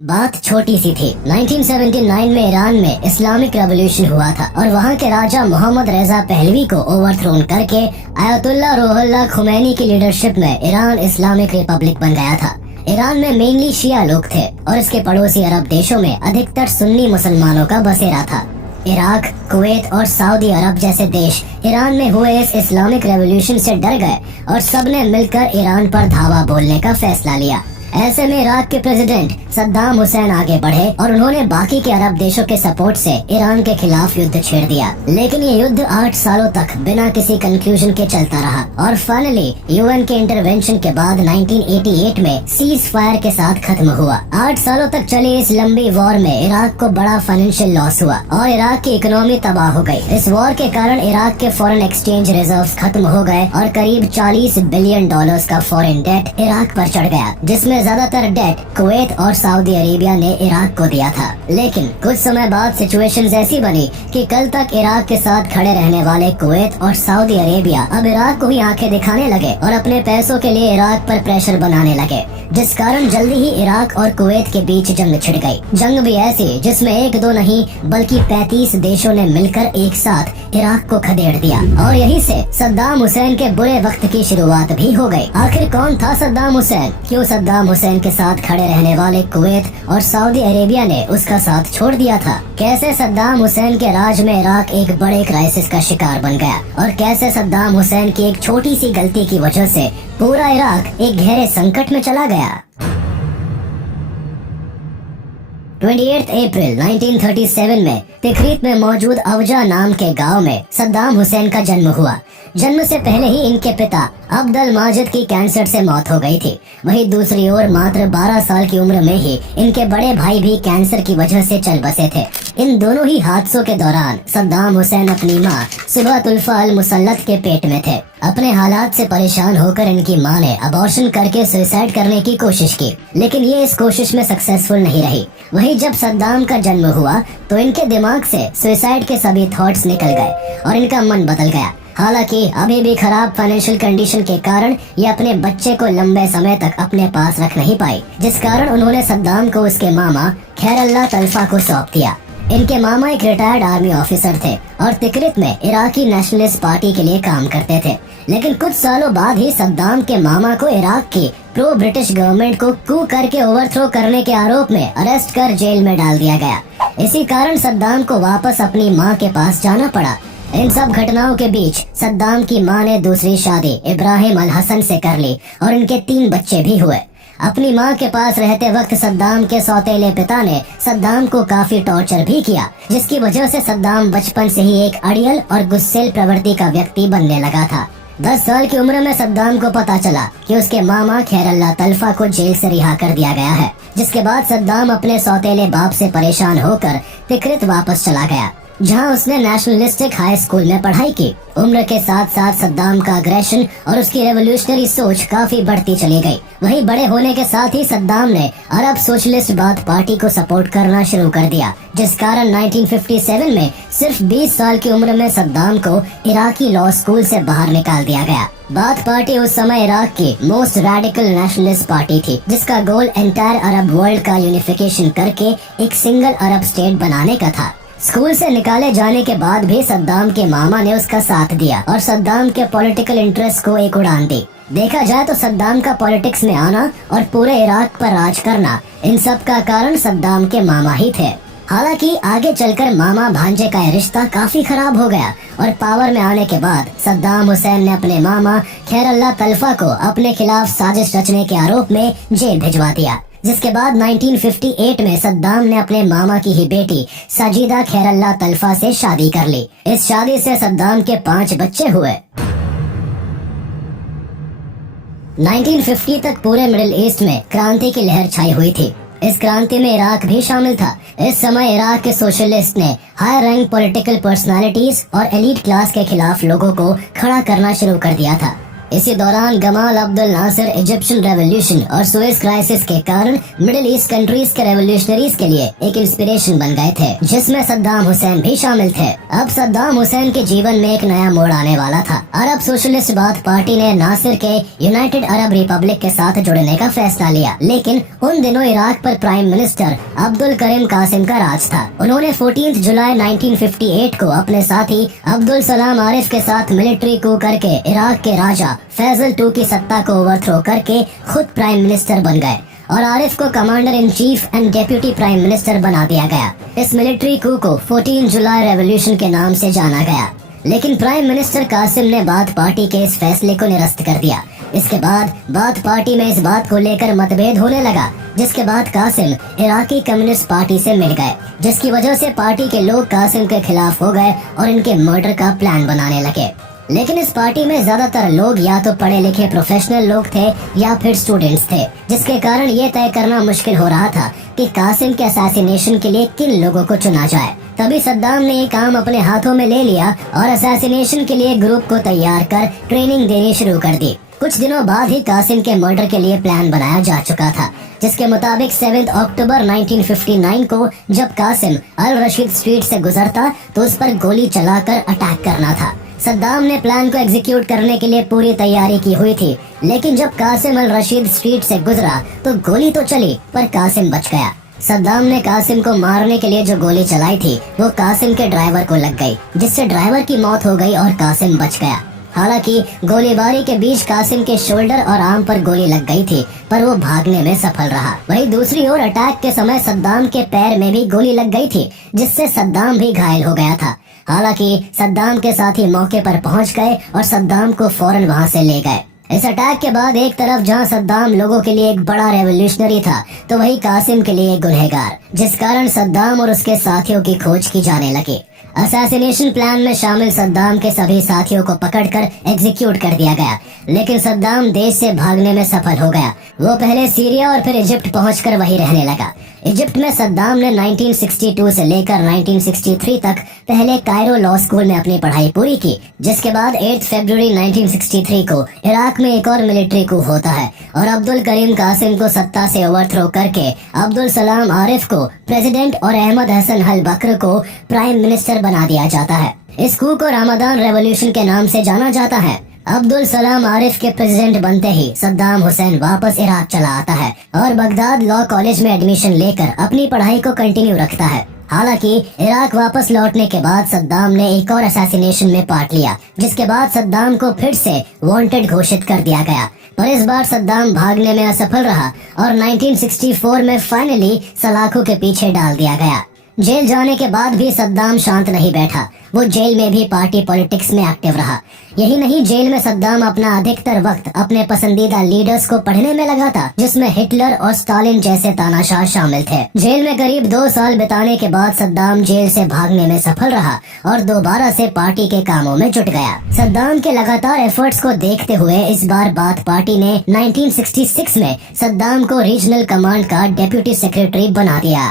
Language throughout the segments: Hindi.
बात छोटी सी थी। 1979 में ईरान में इस्लामिक रेवोल्यूशन हुआ था और वहाँ के राजा मोहम्मद रेजा पहलवी को ओवरथ्रोन करके आयतुल्लाह रूहुल्लाह खुमैनी की लीडरशिप में ईरान इस्लामिक रिपब्लिक बन गया था। ईरान में मेनली शिया लोग थे और इसके पड़ोसी अरब देशों में अधिकतर सुन्नी मुसलमानों का बसेरा था। इराक, कुवैत और सऊदी अरब जैसे देश ईरान में हुए इस इस्लामिक रेवोल्यूशन से डर गए और सबने मिलकर ईरान पर धावा बोलने का फैसला लिया। ऐसे में इराक के प्रेसिडेंट सद्दाम हुसैन आगे बढ़े और उन्होंने बाकी के अरब देशों के सपोर्ट से ईरान के खिलाफ युद्ध छेड़ दिया। लेकिन ये युद्ध 8 सालों तक बिना किसी कंक्लूजन के चलता रहा और फाइनली यूएन के इंटरवेंशन के बाद 1988 में सीज फायर के साथ खत्म हुआ। 8 सालों तक चली इस लंबी वॉर में इराक को बड़ा फाइनेंशियल लॉस हुआ और इराक की इकोनॉमी तबाह हो गई। इस वॉर के कारण इराक के फॉरेन एक्सचेंज रिजर्व्स खत्म हो गए और करीब $40 बिलियन का फॉरेन डेट इराक पर चढ़ गया, जिसमें ज्यादातर डेट कुवैत और सऊदी अरेबिया ने इराक को दिया था। लेकिन कुछ समय बाद सिचुएशंस ऐसी बनी कि कल तक इराक के साथ खड़े रहने वाले कुवैत और सऊदी अरेबिया अब इराक को ही आंखें दिखाने लगे और अपने पैसों के लिए इराक पर प्रेशर बनाने लगे, जिस कारण जल्दी ही इराक और कुवैत के बीच जंग छिड़ गई। जंग भी ऐसी जिसमें 1-2 नहीं बल्कि 35 देशों ने मिलकर एक साथ इराक को खदेड़ दिया और यहीं से सद्दाम हुसैन के बुरे वक्त की शुरुआत भी हो गई। आखिर कौन था सद्दाम हुसैन? क्यों सद्दाम हुसैन के साथ खड़े रहने वाले कुवैत और सऊदी अरेबिया ने उसका साथ छोड़ दिया था? कैसे सद्दाम हुसैन के राज में इराक एक बड़े क्राइसिस का शिकार बन गया और कैसे सद्दाम हुसैन की एक छोटी सी गलती की वजह से पूरा इराक एक गहरे संकट में चला गया। 28 अप्रैल 1937 में तिकरीत में मौजूद अवजा नाम के गांव में सद्दाम हुसैन का जन्म हुआ। जन्म से पहले ही इनके पिता अब्दुल माजिद की कैंसर से मौत हो गई थी। वहीं दूसरी ओर मात्र 12 साल की उम्र में ही इनके बड़े भाई भी कैंसर की वजह से चल बसे थे। इन दोनों ही हादसों के दौरान सद्दाम हुसैन अपनी मां सुबहतुल्फा अल मुसल्लत के पेट में थे। अपने हालात से परेशान होकर इनकी मां ने अबॉर्शन करके सुसाइड करने की कोशिश की, लेकिन ये इस कोशिश में सक्सेसफुल नहीं रही। वहीं जब सद्दाम का जन्म हुआ तो इनके दिमाग से सुसाइड के सभी थॉट्स निकल गए और इनका मन बदल गया। हालांकि अभी भी खराब फाइनेंशियल कंडीशन के कारण ये अपने बच्चे को लंबे समय तक अपने पास रख नहीं पाई, जिस कारण उन्होंने सद्दाम को उसके मामा खैरल्लाह तल्फा को सौंप दिया। इनके मामा एक रिटायर्ड आर्मी ऑफिसर थे और तिकरित में इराकी नेशनलिस्ट पार्टी के लिए काम करते थे। लेकिन कुछ सालों बाद ही सद्दाम के मामा को इराक की प्रो ब्रिटिश गवर्नमेंट को कू करके ओवरथ्रो करने के आरोप में अरेस्ट कर जेल में डाल दिया गया। इसी कारण सद्दाम को वापस अपनी माँ के पास जाना पड़ा। इन सब घटनाओं के बीच सद्दाम की मां ने दूसरी शादी इब्राहिम अल हसन से कर ली और इनके 3 बच्चे भी हुए। अपनी मां के पास रहते वक्त सद्दाम के सौतेले पिता ने सद्दाम को काफी टॉर्चर भी किया, जिसकी वजह से सद्दाम बचपन से ही एक अड़ियल और गुस्सेल प्रवृत्ति का व्यक्ति बनने लगा था। 10 साल की उम्र में सद्दाम को पता चला कि उसके मामा खैरल्लाह तल्फा को जेल से रिहा कर दिया गया है, जिसके बाद सद्दाम अपने सौतेले बाप से परेशान होकर तिकरित वापस चला गया, जहां उसने नेशनलिस्टिक हाई स्कूल में पढ़ाई की। उम्र के साथ साथ सद्दाम का अग्रेशन और उसकी रेवोल्यूशनरी सोच काफी बढ़ती चली गई। वहीं बड़े होने के साथ ही सद्दाम ने अरब सोशलिस्ट बाथ पार्टी को सपोर्ट करना शुरू कर दिया, जिस कारण 1957 में सिर्फ 20 साल की उम्र में सद्दाम को इराकी लॉ स्कूल से बाहर निकाल दिया गया। बाथ पार्टी उस समय इराक की मोस्ट रेडिकल नेशनलिस्ट पार्टी थी, जिसका गोल एंटायर अरब वर्ल्ड का यूनिफिकेशन करके एक सिंगल अरब स्टेट बनाने का था। स्कूल से निकाले जाने के बाद भी सद्दाम के मामा ने उसका साथ दिया और सद्दाम के पॉलिटिकल इंटरेस्ट को एक उड़ान दी। देखा जाए तो सद्दाम का पॉलिटिक्स में आना और पूरे इराक पर राज करना, इन सब का कारण सद्दाम के मामा ही थे। हालांकि आगे चलकर मामा भांजे का रिश्ता काफी खराब हो गया और पावर में आने के बाद सद्दाम हुसैन ने अपने मामा खैरल्लाह तल्फा को अपने खिलाफ साजिश रचने के आरोप में जेल भिजवा दिया, जिसके बाद 1958 में सद्दाम ने अपने मामा की ही बेटी सजीदा खैरल्लाह तल्फा से शादी कर ली। इस शादी से सद्दाम के 5 बच्चे हुए। 1950 तक पूरे मिडिल ईस्ट में क्रांति की लहर छाई हुई थी। इस क्रांति में इराक भी शामिल था। इस समय इराक के सोशलिस्ट ने हाई रैंक पॉलिटिकल पर्सनालिटीज और एलीट क्लास के खिलाफ लोगों को खड़ा करना शुरू कर दिया था। इसी दौरान Gamal Abdel Nasser Egyptian revolution और सुएज क्राइसिस के कारण मिडिल ईस्ट कंट्रीज के रेवोल्यूशनरीज के लिए एक इंस्पिरेशन बन गए थे, जिसमें सद्दाम हुसैन भी शामिल थे। अब सद्दाम हुसैन के जीवन में एक नया मोड़ आने वाला था। अरब सोशलिस्ट बाथ पार्टी ने नासिर के यूनाइटेड अरब रिपब्लिक के साथ जुड़ने का फैसला लिया, लेकिन उन दिनों इराक पर प्राइम मिनिस्टर अब्दुल करीम कासिम का राज था। उन्होंने 14 जुलाई 1958 को अपने साथी अब्दुल सलाम आरिफ के साथ मिलिट्री कू करके इराक के राजा फैजल II की सत्ता को ओवरथ्रो करके खुद प्राइम मिनिस्टर बन गए और आरिफ को commander in cheap and deputy prime minister बना दिया गया। इस मिलिट्री कू को 14 जुलाई रेवोल्यूशन के नाम से जाना गया, लेकिन प्राइम मिनिस्टर कासिम ने बाथ पार्टी के इस फैसले को निरस्त कर दिया। इसके बाद बाथ पार्टी में इस बात को लेकर मतभेद होने लगा, जिसके बाद कासिम इराकी कम्युनिस्ट पार्टी से मिल गए, जिसकी वजह से पार्टी के लोग कासिम के खिलाफ हो गए और इनके मर्डर का प्लान बनाने लगे। लेकिन इस पार्टी में ज्यादातर लोग या तो पढ़े लिखे प्रोफेशनल लोग थे या फिर स्टूडेंट्स थे, जिसके कारण ये तय करना मुश्किल हो रहा था कि कासिम के असैसिनेशन के लिए किन लोगों को चुना जाए। तभी सद्दाम ने ये काम अपने हाथों में ले लिया और असैसिनेशन के लिए ग्रुप को तैयार कर ट्रेनिंग देनी शुरू कर दी। कुछ दिनों बाद ही कासिम के मर्डर के लिए प्लान बनाया जा चुका था, जिसके मुताबिक 7 अक्टूबर 1959 को जब कासिम अल रशीद स्ट्रीट से गुजरता तो उस पर गोली चलाकर अटैक करना था। सद्दाम ने प्लान को एग्जीक्यूट करने के लिए पूरी तैयारी की हुई थी, लेकिन जब कासिम अल रशीद स्ट्रीट से गुजरा तो गोली तो चली पर कासिम बच गया। सद्दाम ने कासिम को मारने के लिए जो गोली चलाई थी वो कासिम के ड्राइवर को लग गई, जिससे ड्राइवर की मौत हो गई और कासिम बच गया। हालांकि गोलीबारी के बीच कासिम के शोल्डर और आर्म पर गोली लग गई थी, पर वो भागने में सफल रहा। वहीं दूसरी ओर अटैक के समय सद्दाम के पैर में भी गोली लग गई थी, जिससे सद्दाम भी घायल हो गया था। हालांकि सद्दाम के साथी मौके पर पहुंच गए और सद्दाम को फौरन वहां से ले गए। इस अटैक के बाद एक तरफ जहां सद्दाम लोगों के लिए एक बड़ा रेवोल्यूशनरी था, तो वही कासिम के लिए एक गुनहगार, जिस कारण सद्दाम और उसके साथियों की खोज की जाने लगी। असैसिनेशन प्लान में शामिल सद्दाम के सभी साथियों को पकड़कर एग्जीक्यूट कर दिया गया, लेकिन सद्दाम देश से भागने में सफल हो गया। वो पहले सीरिया और फिर इजिप्ट पहुंचकर वहीं रहने लगा। इजिप्ट में सद्दाम ने 1962 से लेकर 1963 तक पहले कायरो लॉ स्कूल में अपनी पढ़ाई पूरी की, जिसके बाद 8 फरवरी 1963 को इराक में एक और मिलिट्री कू होता है और अब्दुल करीम कासिम को सत्ता से ओवरथ्रो करके अब्दुल सलाम आरिफ को प्रेसिडेंट और अहमद हसन अल बकर को प्राइम मिनिस्टर बना दिया जाता है। इस कू को रमजान रेवोल्यूशन के नाम से जाना जाता है। अब्दुल सलाम आरिफ के प्रेसिडेंट बनते ही सद्दाम हुसैन वापस इराक चला आता है और बगदाद लॉ कॉलेज में एडमिशन लेकर अपनी पढ़ाई को कंटिन्यू रखता है। हालांकि इराक वापस लौटने के बाद सद्दाम ने एक और असैसिनेशन में पार्ट लिया, जिसके बाद सद्दाम को फिर से वांटेड घोषित कर दिया गया, पर इस बार सद्दाम भागने में असफल रहा और 1964 में फाइनली सलाखों के पीछे डाल दिया गया। जेल जाने के बाद भी सद्दाम शांत नहीं बैठा, वो जेल में भी पार्टी पॉलिटिक्स में एक्टिव रहा। यही नहीं, जेल में सद्दाम अपना अधिकतर वक्त अपने पसंदीदा लीडर्स को पढ़ने में लगाता, जिसमें हिटलर और स्टालिन जैसे तानाशाह शामिल थे। जेल में करीब 2 साल बिताने के बाद सद्दाम जेल से भागने में सफल रहा और दोबारा से पार्टी के कामों में जुट गया। सद्दाम के लगातार एफर्ट्स को देखते हुए इस बार बाथ पार्टी ने 1966 में सद्दाम को रीजनल कमांड का डेप्यूटी सेक्रेटरी बना दिया।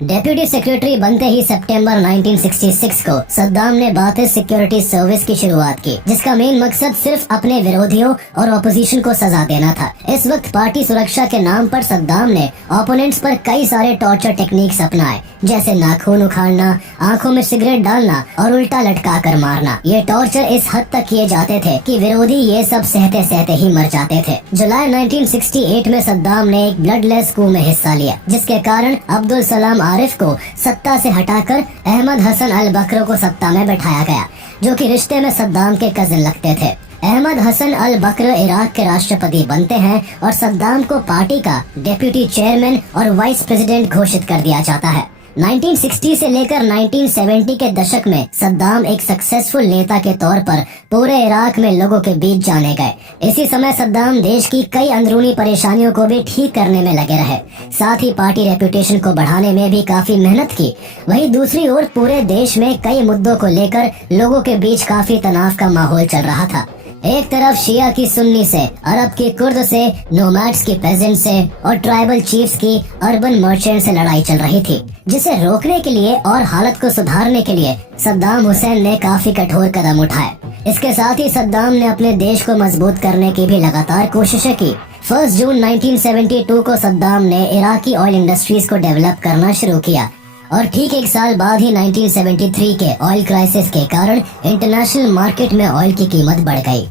डेप्यूटी सेक्रेटरी बनते ही सितंबर 1966 को सद्दाम ने बाथिस सिक्योरिटी सर्विस की शुरुआत की, जिसका मेन मकसद सिर्फ अपने विरोधियों और ऑपोजिशन को सजा देना था। इस वक्त पार्टी सुरक्षा के नाम पर सद्दाम ने ओपोनेंट्स पर कई सारे टॉर्चर टेक्निक्स अपनाए, जैसे नाखून उखाड़ना, आंखों में सिगरेट डालना और उल्टा लटका कर मारना। ये टॉर्चर इस हद तक किए जाते थे कि विरोधी ये सब सहते सहते ही मर जाते थे। जुलाई 1968 में सद्दाम ने एक ब्लडलेस कू में हिस्सा लिया, जिसके कारण अब्दुल सलाम आरिफ को सत्ता से हटाकर अहमद हसन अल बकर को सत्ता में बैठाया गया, जो कि रिश्ते में सद्दाम के कजिन लगते थे। अहमद हसन अल बकर इराक के राष्ट्रपति बनते हैं और सद्दाम को पार्टी का डेप्यूटी चेयरमैन और वाइस प्रेसिडेंट घोषित कर दिया जाता है। 1960 से लेकर 1970 के दशक में सद्दाम एक सक्सेसफुल नेता के तौर पर पूरे इराक में लोगों के बीच जाने गए। इसी समय सद्दाम देश की कई अंदरूनी परेशानियों को भी ठीक करने में लगे रहे, साथ ही पार्टी रेपुटेशन को बढ़ाने में भी काफी मेहनत की। वहीं दूसरी ओर पूरे देश में कई मुद्दों को लेकर लोगों के बीच काफी तनाव का माहौल चल रहा था। एक तरफ शिया की सुन्नी से, अरब की कुर्द से, नोमैड्स की पेजेंट से और ट्राइबल चीफ्स की अर्बन मर्चेंट से लड़ाई चल रही थी, जिसे रोकने के लिए और हालत को सुधारने के लिए सद्दाम हुसैन ने काफी कठोर कदम उठाए। इसके साथ ही सद्दाम ने अपने देश को मजबूत करने की भी लगातार कोशिशें की। 1 जून 1972 को सद्दाम ने इराकी ऑयल इंडस्ट्रीज को डेवलप करना शुरू किया और ठीक एक साल बाद ही 1973 के ऑयल क्राइसिस के कारण इंटरनेशनल मार्केट में ऑयल की कीमत बढ़ गई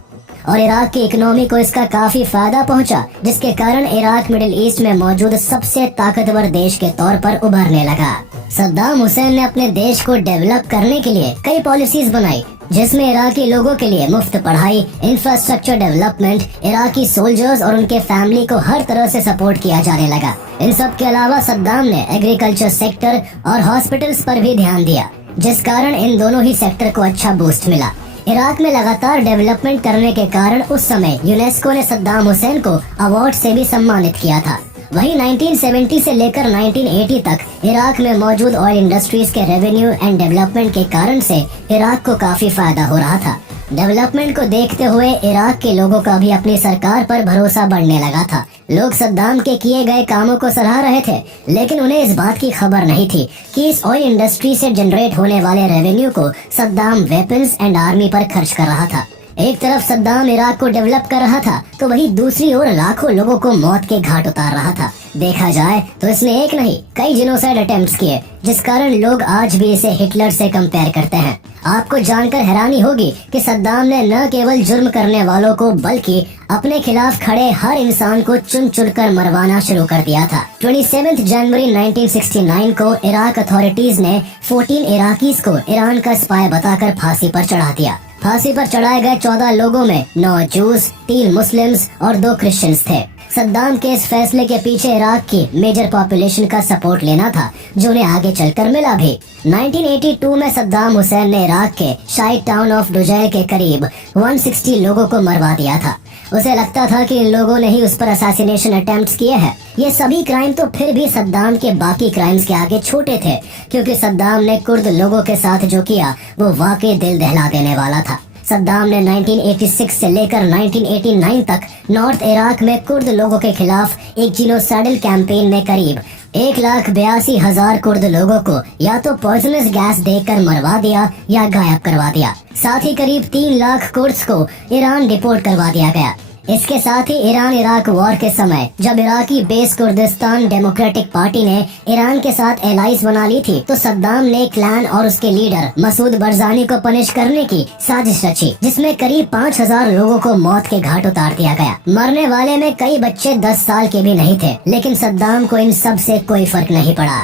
और इराक की इकोनॉमी को इसका काफी फायदा पहुंचा, जिसके कारण इराक मिडिल ईस्ट में मौजूद सबसे ताकतवर देश के तौर पर उभरने लगा। सद्दाम हुसैन ने अपने देश को डेवलप करने के लिए कई पॉलिसीज बनाई, जिसमें इराकी लोगों के लिए मुफ्त पढ़ाई, इंफ्रास्ट्रक्चर डेवलपमेंट, इराकी सोल्जर्स और उनके फैमिली को हर तरह से सपोर्ट किया जाने लगा। इन सब के अलावा सद्दाम ने एग्रीकल्चर सेक्टर और हॉस्पिटल्स पर भी ध्यान दिया, जिस कारण इन दोनों ही सेक्टर को अच्छा बूस्ट मिला। इराक में लगातार डेवलपमेंट करने के कारण उस समय यूनेस्को ने सद्दाम हुसैन को अवार्ड से भी सम्मानित किया था। वहीं 1970 से लेकर 1980 तक इराक में मौजूद ऑयल इंडस्ट्रीज के रेवेन्यू एंड डेवलपमेंट के कारण से इराक को काफी फायदा हो रहा था। डेवलपमेंट को देखते हुए इराक के लोगों का भी अपनी सरकार पर भरोसा बढ़ने लगा था। लोग सद्दाम के किए गए कामों को सराह रहे थे, लेकिन उन्हें इस बात की खबर नहीं थी कि इस ऑयल इंडस्ट्री से जनरेट होने वाले रेवेन्यू को सद्दाम वेपन्स एंड आर्मी पर खर्च कर रहा था। एक तरफ सद्दाम इराक को डेवलप कर रहा था, तो वहीं दूसरी ओर लाखों लोगों को मौत के घाट उतार रहा था। देखा जाए तो इसने एक नहीं कई जिनोसाइड अटेम्प्ट्स किए, जिस कारण लोग आज भी इसे हिटलर से कंपेयर करते हैं। आपको जानकर हैरानी होगी कि सद्दाम ने न केवल जुर्म करने वालों को बल्कि अपने खिलाफ खड़े हर इंसान को चुन चुन कर मरवाना शुरू कर दिया था। 27 जनवरी 1969 को इराक अथॉरिटीज ने 14 इराकीज को ईरान का स्पाई बताकर फांसी पर चढ़ा दिया। फांसी पर चढ़ाए गए 14 लोगों में 9 जूस, 3 मुस्लिम्स और 2 क्रिश्चियंस थे। सद्दाम के इस फैसले के पीछे इराक की मेजर पॉपुलेशन का सपोर्ट लेना था, जो उन्हें आगे चलकर मिला भी। 1982 में सद्दाम हुसैन ने इराक के शाइट टाउन ऑफ डुजैल के करीब 160 लोगों को मरवा दिया था। उसे लगता था कि इन लोगों ने ही उस पर असैसिनेशन अटेम्प्ट्स किए हैं। ये सभी क्राइम तो फिर भी सद्दाम के बाकी क्राइम्स के आगे छोटे थे, क्योंकि सद्दाम ने कुर्द लोगों के साथ जो किया वो वाकई दिल दहला देने वाला था। सद्दाम ने 1986 से लेकर 1989 तक नॉर्थ इराक में कुर्द लोगों के खिलाफ एक जीनोसाइडल कैंपेन में करीब 1,82,000 कुर्द लोगों को या तो पॉइजनस गैस देकर मरवा दिया या गायब करवा दिया। साथ ही करीब 3 लाख कुर्द्स को ईरान डिपोर्ट करवा दिया गया। इसके साथ ही ईरान इराक वॉर के समय जब Iraqi base Kurdistan democratic party ने ईरान के साथ एलाइज बना ली थी, तो सद्दाम ने क्लैन और उसके लीडर मसूद बरजानी को पनिश करने की साजिश रची, जिसमें करीब 5,000 लोगों को मौत के घाट उतार दिया गया। मरने वाले में कई बच्चे 10 साल के भी नहीं थे, लेकिन सद्दाम को इन सब से कोई फर्क नहीं पड़ा।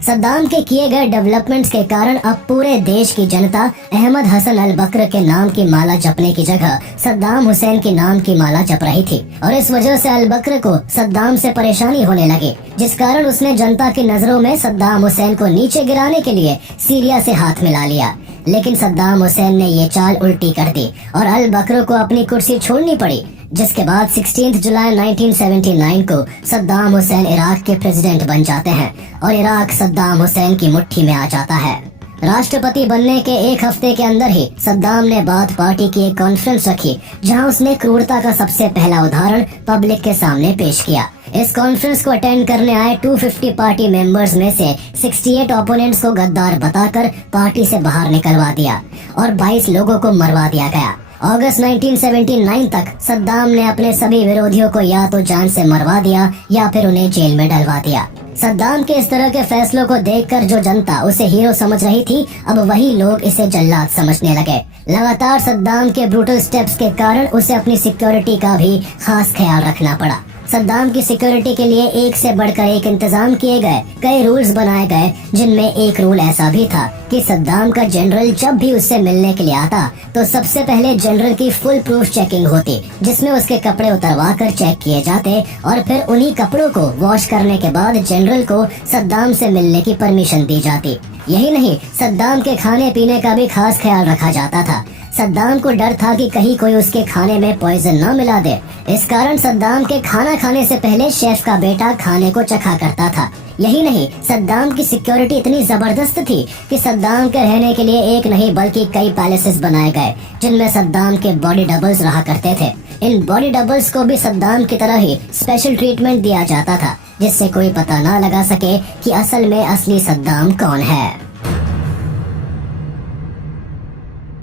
सद्दाम के किए गए डेवलपमेंट्स के कारण अब पूरे देश की जनता अहमद हसन अल बकर के नाम की माला जपने की जगह सद्दाम हुसैन के नाम की माला जप रही थी, और इस वजह से अल बकर को सद्दाम से परेशानी होने लगी, जिस कारण उसने जनता की नजरों में सद्दाम हुसैन को नीचे गिराने के लिए सीरिया से हाथ मिला लिया। लेकिन सद्दाम हुसैन ने ये चाल उल्टी कर दी और अल बकर को अपनी कुर्सी छोड़नी पड़ी, जिसके बाद 16 जुलाई 1979 को सद्दाम हुसैन इराक के प्रेसिडेंट बन जाते हैं और इराक सद्दाम हुसैन की मुट्ठी में आ जाता है। राष्ट्रपति बनने के एक हफ्ते के अंदर ही सद्दाम ने बाथ पार्टी की एक कॉन्फ्रेंस रखी, जहां उसने क्रूरता का सबसे पहला उदाहरण पब्लिक के सामने पेश किया। इस कॉन्फ्रेंस को अटेंड करने आए 250 पार्टी मेंबर्स में से 68 ओपोनेंट्स को गद्दार बताकर पार्टी से बाहर निकलवा दिया और 22 लोगों को मरवा दिया गया। अगस्त 1979 तक सद्दाम ने अपने सभी विरोधियों को या तो जान से मरवा दिया या फिर उन्हें जेल में डलवा दिया। सद्दाम के इस तरह के फैसलों को देखकर जो जनता उसे हीरो समझ रही थी, अब वही लोग इसे जल्लाद समझने लगे। लगातार सद्दाम के ब्रूटल स्टेप्स के कारण उसे अपनी सिक्योरिटी का भी खास ख्याल रखना पड़ा। सद्दाम की सिक्योरिटी के लिए एक से बढ़कर एक इंतजाम किए गए, कई रूल्स बनाए गए, जिनमें एक रूल ऐसा भी था कि सद्दाम का जनरल जब भी उससे मिलने के लिए आता तो सबसे पहले जनरल की फुल प्रूफ चेकिंग होती, जिसमें उसके कपड़े उतरवा कर चेक किए जाते और फिर उन्हीं कपड़ों को वॉश करने के बाद जनरल को सद्दाम से मिलने की परमिशन दी जाती। यही नहीं, सद्दाम के खाने पीने का भी खास ख्याल रखा जाता था। सद्दाम को डर था कि कहीं कोई उसके खाने में पॉइजन न मिला दे। इस कारण सद्दाम के खाना खाने से पहले शेफ का बेटा खाने को चखा करता था। यही नहीं, सद्दाम की सिक्योरिटी इतनी जबरदस्त थी कि सद्दाम के रहने के लिए एक नहीं बल्कि कई पैलेसेस बनाए गए, जिनमें सद्दाम के बॉडी डबल्स रहा करते थे। इन बॉडी डबल्स को भी सद्दाम की तरह ही स्पेशल ट्रीटमेंट दिया जाता था, जिससे कोई पता ना लगा सके कि असल में असली सद्दाम कौन है।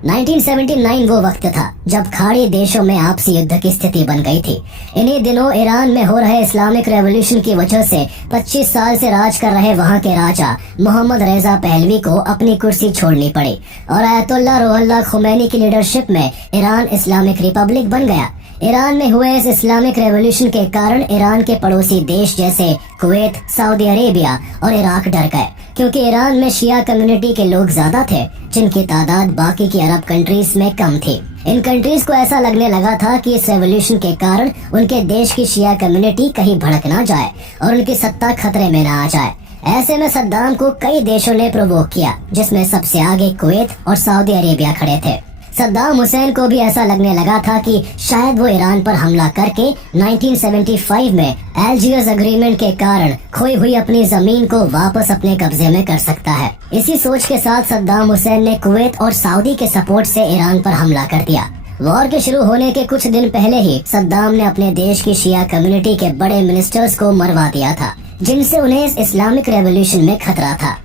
1979 वो वक्त था जब खाड़ी देशों में आपसी युद्ध की स्थिति बन गई थी। इन्हीं दिनों ईरान में हो रहे इस्लामिक रेवोल्यूशन की वजह से 25 साल से राज कर रहे वहां के राजा मोहम्मद रेजा पहलवी को अपनी कुर्सी छोड़नी पड़ी और आयतुल्लाह रुहुल्लाह खुमैनी की लीडरशिप में ईरान इस्लामिक रिपब्लिक बन गया। ईरान में हुए इस इस्लामिक रेवोल्यूशन के कारण ईरान के पड़ोसी देश जैसे कुवैत, सऊदी अरेबिया और इराक डर गए, क्योंकि ईरान में शिया कम्युनिटी के लोग ज्यादा थे, जिनकी तादाद बाकी की अरब कंट्रीज में कम थी। इन कंट्रीज को ऐसा लगने लगा था कि इस रेवोल्यूशन के कारण उनके देश की शिया कम्युनिटी कहीं भड़क ना जाए और उनकी सत्ता खतरे में ना आ जाए। ऐसे में सद्दाम को कई देशों ने प्रोवोक किया, जिसमें सबसे आगे कुवैत और सऊदी अरेबिया खड़े थे। सद्दाम हुसैन को भी ऐसा लगने लगा था कि शायद वो ईरान पर हमला करके 1975 में अल्जियर्स एग्रीमेंट के कारण खोई हुई अपनी जमीन को वापस अपने कब्जे में कर सकता है। इसी सोच के साथ सद्दाम हुसैन ने कुवैत और सऊदी के सपोर्ट से ईरान पर हमला कर दिया। वॉर के शुरू होने के कुछ दिन पहले ही सद्दाम ने अपने देश की शिया कम्युनिटी के बड़े मिनिस्टर्स को मरवा दिया था, जिनसे उन्हें इस इस्लामिक रेवोल्यूशन में खतरा था।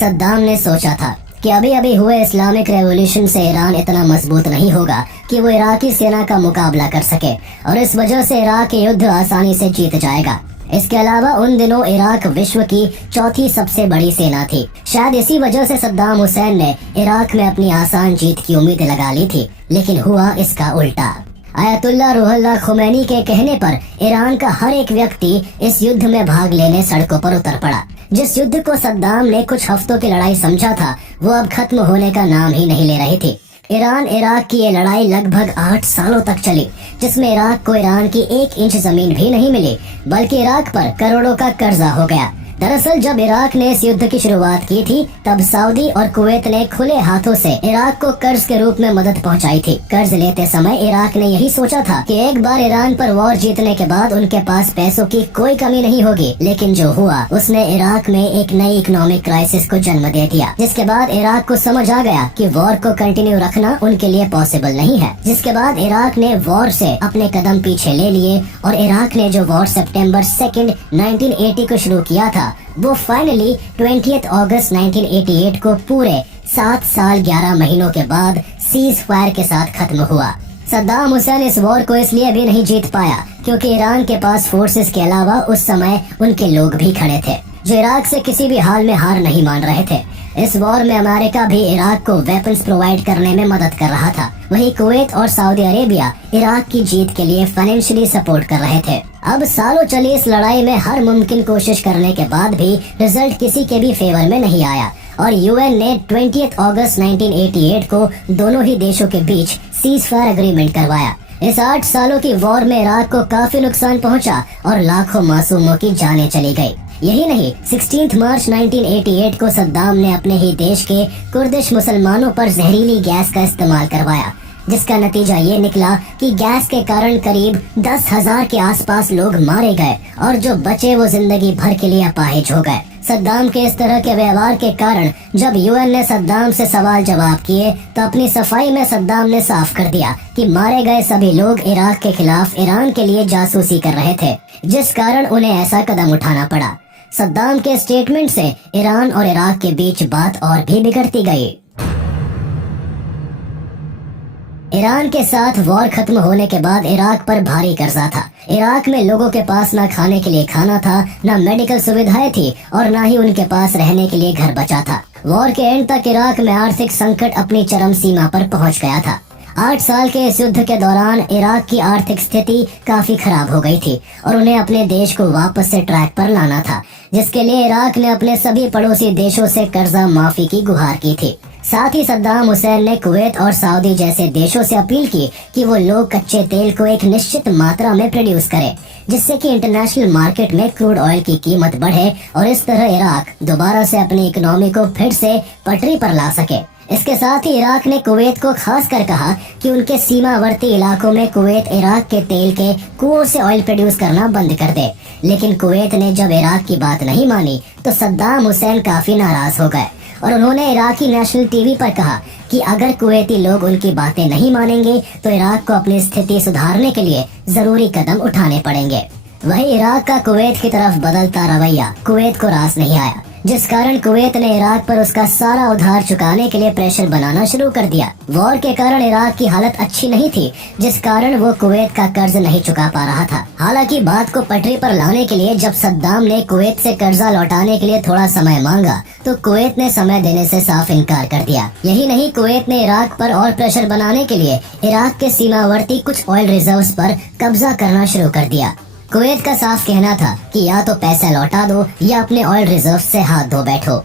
सद्दाम ने सोचा था कि अभी अभी हुए इस्लामिक रेवोल्यूशन से ईरान इतना मजबूत नहीं होगा कि वो इराकी सेना का मुकाबला कर सके, और इस वजह से इराक युद्ध आसानी से जीत जाएगा। इसके अलावा उन दिनों इराक विश्व की चौथी सबसे बड़ी सेना थी। शायद इसी वजह से सद्दाम हुसैन ने इराक में अपनी आसान जीत की उम्मीद लगा ली थी, लेकिन हुआ इसका उल्टा। आयतुल्लाह रुहुल्लाह खुमैनी के कहने पर ईरान का हर एक व्यक्ति इस युद्ध में भाग लेने सड़कों पर उतर पड़ा। जिस युद्ध को सद्दाम ने कुछ हफ्तों की लड़ाई समझा था, वो अब खत्म होने का नाम ही नहीं ले रही थी। ईरान इराक की ये लड़ाई लगभग 8 सालों तक चली, जिसमें इराक को ईरान की 1 इंच जमीन भी नहीं मिली, बल्कि इराक पर करोड़ों का कर्जा हो गया। दरअसल जब इराक ने इस युद्ध की शुरुआत की थी, तब सऊदी और कुवैत ने खुले हाथों से इराक को कर्ज के रूप में मदद पहुंचाई थी। कर्ज लेते समय इराक ने यही सोचा था कि एक बार ईरान पर वॉर जीतने के बाद उनके पास पैसों की कोई कमी नहीं होगी, लेकिन जो हुआ उसने इराक में एक नई इकोनॉमिक क्राइसिस को जन्म दे दिया। जिसके बाद इराक को समझ आ गया कि वॉर को कंटिन्यू रखना उनके लिए पॉसिबल नहीं है। जिसके बाद इराक ने वॉर से अपने कदम पीछे ले लिए और इराक ने जो वॉर सितंबर 2, 1980 को शुरू किया था, वो फाइनली 20 अगस्त 1988 को पूरे 7 साल 11 महीनों के बाद सीज फायर के साथ खत्म हुआ। सद्दाम हुसैन इस वॉर को इसलिए भी नहीं जीत पाया क्योंकि ईरान के पास फोर्सेस के अलावा उस समय उनके लोग भी खड़े थे, जो इराक से किसी भी हाल में हार नहीं मान रहे थे। इस वॉर में अमेरिका भी इराक को वेपन्स प्रोवाइड करने में मदद कर रहा था। वहीं कुवैत और सऊदी अरेबिया इराक की जीत के लिए फाइनेंशियली सपोर्ट कर रहे थे। अब सालों चली इस लड़ाई में हर मुमकिन कोशिश करने के बाद भी रिजल्ट किसी के भी फेवर में नहीं आया और यूएन ने 20 अगस्त 1988 को दोनों ही देशों के बीच सीज फायर एग्रीमेंट करवाया। इस 8 सालों की वॉर में इराक को काफी नुकसान पहुंचा और लाखों मासूमों की जानें चली गई। यही नहीं, 16 मार्च 1988 को सद्दाम ने अपने ही देश के कुर्दिश मुसलमानों पर जहरीली गैस का इस्तेमाल करवाया, जिसका नतीजा ये निकला कि गैस के कारण करीब 10,000 के आसपास लोग मारे गए और जो बचे वो जिंदगी भर के लिए अपाहिज हो गए। सद्दाम के इस तरह के व्यवहार के कारण जब यूएन ने सद्दाम से सवाल जवाब किए तो अपनी सफाई में सद्दाम ने साफ कर दिया कि मारे गए सभी लोग इराक के खिलाफ ईरान के लिए जासूसी कर रहे थे, जिस कारण उन्हें ऐसा कदम उठाना पड़ा। सद्दाम के स्टेटमेंट से ईरान और इराक के बीच बात और भी बिगड़ती गई। ईरान के साथ वॉर खत्म होने के बाद इराक पर भारी कर्जा था। इराक में लोगों के पास ना खाने के लिए खाना था, ना मेडिकल सुविधाएं थी और ना ही उनके पास रहने के लिए घर बचा था। वॉर के एंड तक इराक में आर्थिक संकट अपनी चरम सीमा पर पहुंच गया था। 8 साल के इस युद्ध के दौरान इराक की आर्थिक स्थिति काफी खराब हो गई थी और उन्हें अपने देश को वापस से ट्रैक पर लाना था, जिसके लिए इराक ने अपने सभी पड़ोसी देशों से कर्जा माफी की गुहार की थी। साथ ही सद्दाम हुसैन ने कुवैत और सऊदी जैसे देशों से अपील की कि वो लोग कच्चे तेल को एक निश्चित मात्रा में प्रोड्यूस करें, जिससे कि इंटरनेशनल मार्केट में क्रूड ऑयल की कीमत बढ़े और इस तरह इराक दोबारा से अपनी इकोनॉमी को फिर से पटरी पर ला सके। इसके साथ ही इराक ने कुवैत को खास कर कहा कि उनके सीमावर्ती इलाकों में कुवैत इराक के तेल के कुओं से ऑयल प्रोड्यूस करना बंद कर दे। लेकिन कुवैत ने जब इराक की बात नहीं मानी तो सद्दाम हुसैन काफी नाराज हो गए और उन्होंने इराकी नेशनल टीवी पर कहा कि अगर कुवैती लोग उनकी बातें नहीं मानेंगे तो इराक को अपनी स्थिति सुधारने के लिए जरूरी कदम उठाने पड़ेंगे। वही इराक का कुवैत की तरफ बदलता रवैया कुवैत को रास नहीं आया, जिस कारण कुवैत ने इराक पर उसका सारा उधार चुकाने के लिए प्रेशर बनाना शुरू कर दिया। वॉर के कारण इराक की हालत अच्छी नहीं थी, जिस कारण वो कुवैत का कर्ज नहीं चुका पा रहा था। हालांकि बात को पटरी पर लाने के लिए जब सद्दाम ने कुवैत से कर्जा लौटाने के लिए थोड़ा समय मांगा तो कुवैत ने समय देने से साफ इनकार कर दिया। यही नहीं, कुवैत ने इराक पर और प्रेशर बनाने के लिए इराक के सीमावर्ती कुछ ऑयल रिजर्व्स पर कब्जा करना शुरू कर दिया। कुवैत का साफ कहना था कि या तो पैसा लौटा दो या अपने ऑयल रिजर्व से हाथ धो बैठो।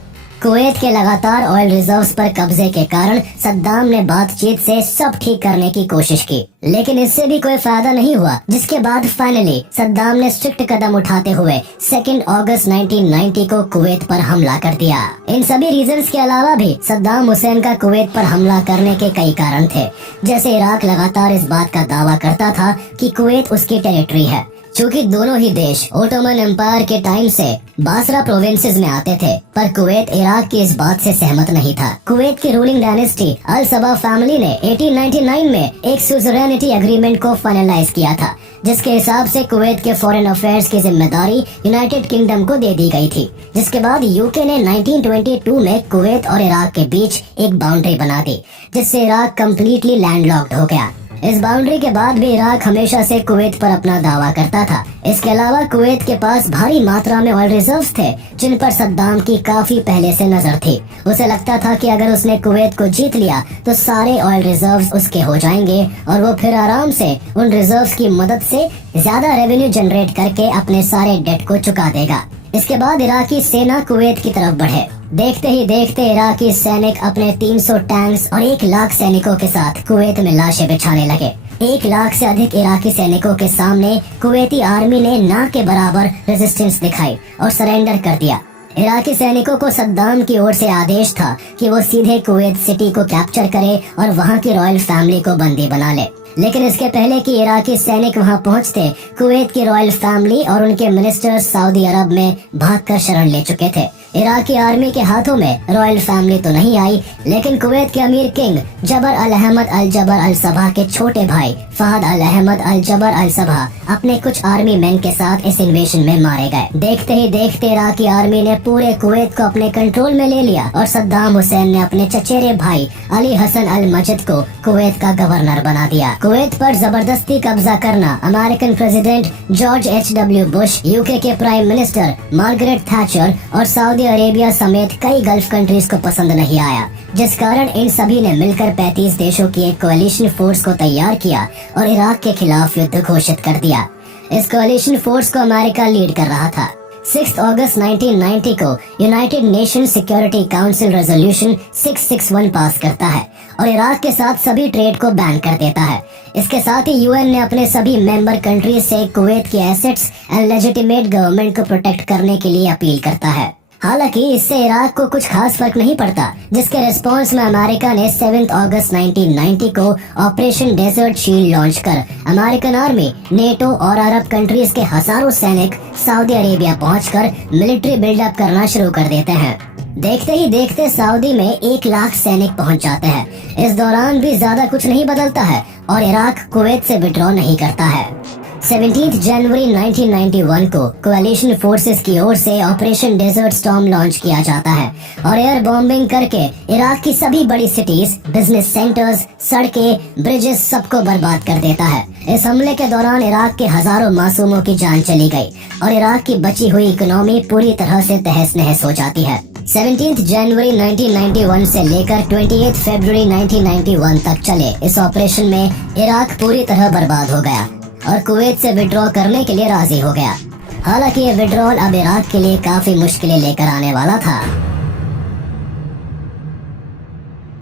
कुवैत के लगातार ऑयल रिजर्व्स पर कब्जे के कारण सद्दाम ने बातचीत से सब ठीक करने की कोशिश की, लेकिन इससे भी कोई फायदा नहीं हुआ, जिसके बाद फाइनली सद्दाम ने स्ट्रिक्ट कदम उठाते हुए 2 अगस्त 1990 को कुवैत पर हमला कर दिया। इन सभी रीजंस के अलावा भी सद्दाम हुसैन का कुवैत पर हमला करने के कई कारण थे। जैसे इराक लगातार इस बात का दावा करता था कि कुवैत उसकी टेरिटरी है, चूँकि दोनों ही देश ओटोमन एम्पायर के टाइम से बासरा प्रोविंसेस में आते थे, पर कुवैत इराक की इस बात से सहमत नहीं था। कुवैत की रूलिंग डायनेस्टी अल सबा फैमिली ने 1899 में एक सुजरेनिटी एग्रीमेंट को फाइनलाइज किया था, जिसके हिसाब से कुवैत के फॉरेन अफेयर्स की जिम्मेदारी यूनाइटेड किंगडम को दे दी गई थी। जिसके बाद यूके ने 1922 में कुवैत और इराक के बीच एक बाउंड्री बना दी, जिससे इराक कम्प्लीटली लैंडलॉक्ड हो गया। इस बाउंड्री के बाद भी इराक हमेशा से कुवैत पर अपना दावा करता था। इसके अलावा कुवैत के पास भारी मात्रा में ऑयल रिजर्व्स थे, जिन पर सद्दाम की काफी पहले से नजर थी। उसे लगता था कि अगर उसने कुवैत को जीत लिया तो सारे ऑयल रिजर्व्स उसके हो जाएंगे और वो फिर आराम से उन रिजर्व्स की मदद से ज्यादा रेवेन्यू जनरेट करके अपने सारे डेट को चुका देगा। इसके बाद इराकी सेना कुवैत की तरफ बढ़े। देखते ही देखते इराकी सैनिक अपने 300 टैंक्स और 1 लाख सैनिकों के साथ कुवैत में लाशें बिछाने लगे। 1 लाख से अधिक इराकी सैनिकों के सामने कुवैती आर्मी ने ना के बराबर रेजिस्टेंस दिखाई और सरेंडर कर दिया। इराकी सैनिकों को सद्दाम की ओर से आदेश था कि वो सीधे कुवैत सिटी को कैप्चर करे और वहाँ की रॉयल फैमिली को बंदी बना ले। लेकिन इसके पहले कि इराकी सैनिक वहां पहुंचते, कुवैत की रॉयल फैमिली और उनके मिनिस्टर्स सऊदी अरब में भागकर शरण ले चुके थे। इराकी आर्मी के हाथों में रॉयल फैमिली तो नहीं आई, लेकिन कुवैत के अमीर किंग जबर अल अहमद अल जबर अल सबा के छोटे भाई फहद अल अहमद अल जबर अल सबा अपने कुछ आर्मी मैन के साथ इस इन्वेशन में मारे गए। देखते ही देखते इराकी आर्मी ने पूरे कुवैत को अपने कंट्रोल में ले लिया और सद्दाम हुसैन ने अपने चचेरे भाई अली हसन अल मजिद को कुवैत का गवर्नर बना दिया। कुवैत पर जबरदस्ती कब्जा करना American president George H.W. Bush, UK के प्राइम मिनिस्टर मार्गरेट थैचर और सऊदी अरेबिया समेत कई गल्फ कंट्रीज को पसंद नहीं आया, जिस कारण इन सभी ने मिलकर 35 देशों की एक कोएलिशन फोर्स को तैयार किया और इराक के खिलाफ युद्ध घोषित कर दिया। इस कोएलिशन फोर्स को अमेरिका लीड कर रहा था। 6 अगस्त 1990 को United nation security council resolution 661 पास करता है और इराक के साथ सभी ट्रेड को बैन कर देता है। इसके साथ ही यूएन ने अपने सभी मेंबर कंट्रीज से कुवैत के एसेट्स एंड लेजिटिमेट गवर्नमेंट को प्रोटेक्ट करने के लिए अपील करता है। हालांकि इससे इराक को कुछ खास फर्क नहीं पड़ता, जिसके रिस्पांस में अमेरिका ने 7 अगस्त 1990 को ऑपरेशन डेजर्ट शील्ड लॉन्च कर अमेरिकन आर्मी, नेटो और अरब कंट्रीज के हजारों सैनिक सऊदी अरेबिया पहुंचकर मिलिट्री बिल्डअप करना शुरू कर देते हैं। देखते ही देखते सऊदी में 1 लाख सैनिक पहुंच जाते हैं। इस दौरान भी ज्यादा कुछ नहीं बदलता है और इराक कुवैत से विड्रॉ नहीं करता है। 17 जनवरी 1991 को कोएलिशन फोर्सेस की ओर से ऑपरेशन डेजर्ट स्टॉर्म लॉन्च किया जाता है और एयर बॉम्बिंग करके इराक की सभी बड़ी सिटीज, बिजनेस सेंटर्स, सड़कें, ब्रिजेस सबको बर्बाद कर देता है। इस हमले के दौरान इराक के हजारों मासूमों की जान चली गई और इराक की बची हुई इकोनॉमी पूरी तरह से तहस नहस हो जाती है। 17 जनवरी 1991 से लेकर 28 फरवरी 1991 तक चले इस ऑपरेशन में इराक पूरी तरह बर्बाद हो गया और कुवैत से विड्रॉ करने के लिए राजी हो गया। हालांकि ये विड्रॉल अब इराक के लिए काफी मुश्किलें लेकर आने वाला था।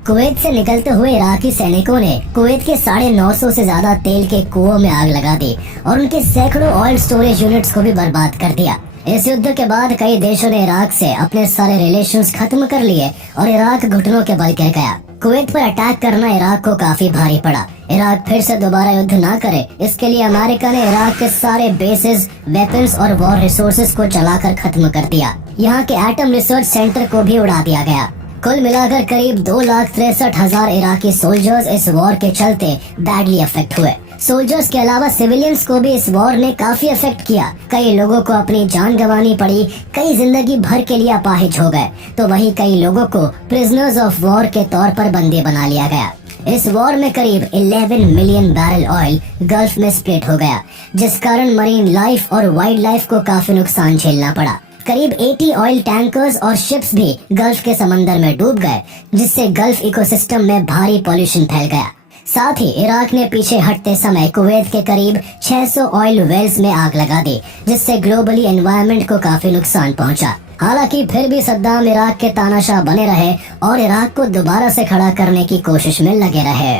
कुवैत से निकलते हुए इराकी सैनिकों ने कुवैत के 950 से ज्यादा तेल के कुओं में आग लगा दी और उनके सैकड़ों ऑयल स्टोरेज यूनिट्स को भी बर्बाद कर दिया। इस युद्ध के बाद कई देशों ने इराक से अपने सारे रिलेशंस खत्म कर लिए और इराक घुटनों के बल गिर गया। कुवैत पर अटैक करना इराक को काफी भारी पड़ा। इराक फिर से दोबारा युद्ध ना करे, इसके लिए अमेरिका ने इराक के सारे बेसिस, वेपन्स और वॉर रिसोर्सेज को जलाकर खत्म कर दिया। यहाँ के एटम रिसर्च सेंटर को भी उड़ा दिया गया। कुल मिलाकर करीब 2,63,000 इराकी सोल्जर्स इस वॉर के चलते बैडली अफेक्ट हुए। सोल्जर्स के अलावा सिविलियंस को भी इस वॉर ने काफी अफेक्ट किया। कई लोगों को अपनी जान गंवानी पड़ी, कई जिंदगी भर के लिए अपाहिज हो गए, तो वहीं कई लोगों को प्रिजनर्स ऑफ वॉर के तौर पर बंदी बना लिया गया। इस वॉर में करीब 11 मिलियन बैरल ऑयल गल्फ में स्प्लिट हो गया, जिस कारण मरीन लाइफ और वाइल्ड लाइफ को काफी नुकसान झेलना पड़ा। करीब 80 ऑयल टैंकर्स और शिप्स भी गल्फ के समंदर में डूब गए, जिससे गल्फ इकोसिस्टम में भारी पॉल्यूशन फैल गया। साथ ही इराक ने पीछे हटते समय कुवैत के करीब 600 ऑयल वेल्स में आग लगा दी, जिससे ग्लोबली एनवायरनमेंट को काफी नुकसान पहुंचा। हालांकि फिर भी सद्दाम इराक के तानाशाह बने रहे और इराक को दोबारा से खड़ा करने की कोशिश में लगे रहे।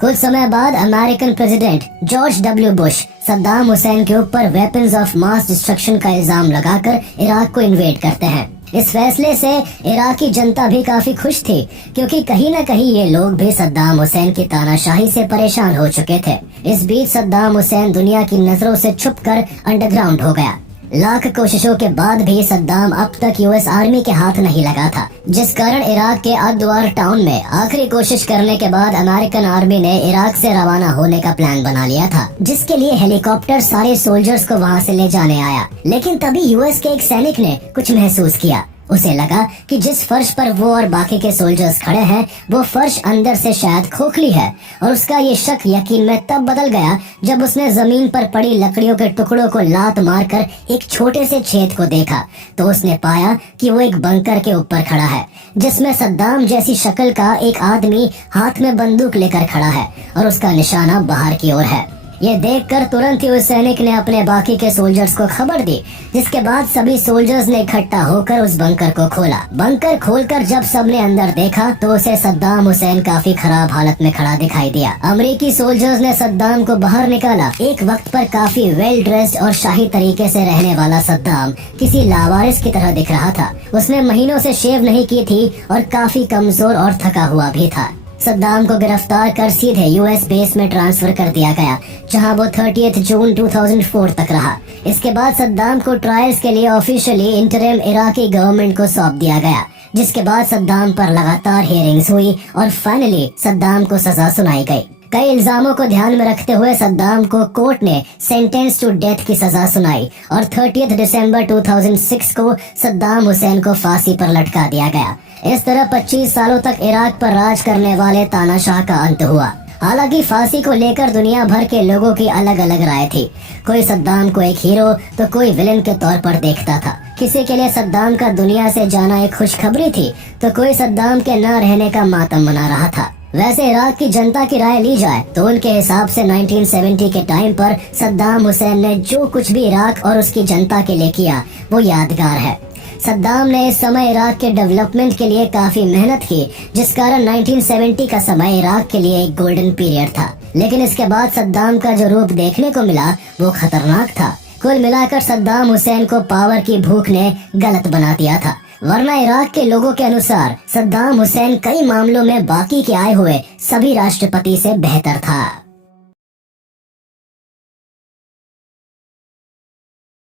कुछ समय बाद American president George W Bush Saddam Hussain के ऊपर वेपन्स ऑफ मास डिस्ट्रक्शन का इल्जाम लगाकर इराक को इन्वेड करते हैं। इस फैसले से इराकी जनता भी काफी खुश थी, क्योंकि कहीं न कहीं ये लोग भी सद्दाम हुसैन की तानाशाही से परेशान हो चुके थे। इस बीच सद्दाम हुसैन दुनिया की नजरों से छुपकर अंडरग्राउंड हो गया। लाख कोशिशों के बाद भी सद्दाम अब तक यूएस आर्मी के हाथ नहीं लगा था, जिस कारण इराक के अद्वार टाउन में आखिरी कोशिश करने के बाद अमेरिकन आर्मी ने इराक से रवाना होने का प्लान बना लिया था, जिसके लिए हेलीकॉप्टर सारे सोल्जर्स को वहां से ले जाने आया। लेकिन तभी यूएस के एक सैनिक ने कुछ महसूस किया। उसे लगा कि जिस फर्श पर वो और बाकी के सोल्जर्स खड़े हैं, वो फर्श अंदर से शायद खोखली है, और उसका ये शक यकीन में तब बदल गया जब उसने जमीन पर पड़ी लकड़ियों के टुकड़ों को लात मारकर एक छोटे से छेद को देखा। तो उसने पाया कि वो एक बंकर के ऊपर खड़ा है, जिसमें सद्दाम जैसी शक्ल का एक आदमी हाथ में बंदूक लेकर खड़ा है और उसका निशाना बाहर की ओर है। ये देखकर तुरंत ही उस सैनिक ने अपने बाकी के सोल्जर्स को खबर दी, जिसके बाद सभी सोल्जर्स ने इकट्ठा होकर उस बंकर को खोला। बंकर खोलकर जब सबने अंदर देखा तो उसे सद्दाम हुसैन काफी खराब हालत में खड़ा दिखाई दिया। अमेरिकी सोल्जर्स ने सद्दाम को बाहर निकाला। एक वक्त पर काफी वेल ड्रेस्ड और शाही तरीके से रहने वाला सद्दाम किसी लावारिस की तरह दिख रहा था। उसने महीनों से शेव नहीं की थी और काफी कमजोर और थका हुआ भी था। सद्दाम को गिरफ्तार कर सीधे यूएस बेस में ट्रांसफर कर दिया गया, जहां वो 30 जून 2004 तक रहा। इसके बाद सद्दाम को ट्रायल्स के लिए ऑफिशियली इंटरिम इराकी गवर्नमेंट को सौंप दिया गया, जिसके बाद सद्दाम पर लगातार हियरिंग्स हुई और फाइनली सद्दाम को सजा सुनाई गई। कई इल्जामों को ध्यान में रखते हुए सद्दाम को कोर्ट ने सेंटेंस टू डेथ की सजा सुनाई और 30 दिसंबर 2006 को सद्दाम हुसैन को फांसी पर लटका दिया गया। इस तरह 25 सालों तक इराक पर राज करने वाले तानाशाह का अंत हुआ। हालांकि फांसी को लेकर दुनिया भर के लोगों की अलग अलग राय थी। कोई सद्दाम को एक हीरो तो कोई विलेन के तौर पर देखता था। किसी के लिए सद्दाम का दुनिया से जाना एक खुशखबरी थी, तो कोई सद्दाम के न रहने का मातम मना रहा था। वैसे इराक की जनता की राय ली जाए तो उनके हिसाब से 1970 के टाइम पर सद्दाम हुसैन ने जो कुछ भी इराक और उसकी जनता के लिए किया वो यादगार है। सद्दाम ने इस समय इराक के डेवलपमेंट के लिए काफी मेहनत की, जिस कारण 1970 का समय इराक के लिए एक गोल्डन पीरियड था। लेकिन इसके बाद सद्दाम का जो रूप देखने को मिला वो खतरनाक था। कुल मिलाकर सद्दाम हुसैन को पावर की भूख ने गलत बना दिया था, वरना इराक के लोगों के अनुसार सद्दाम हुसैन कई मामलों में बाकी के आए हुए सभी राष्ट्रपति से बेहतर था।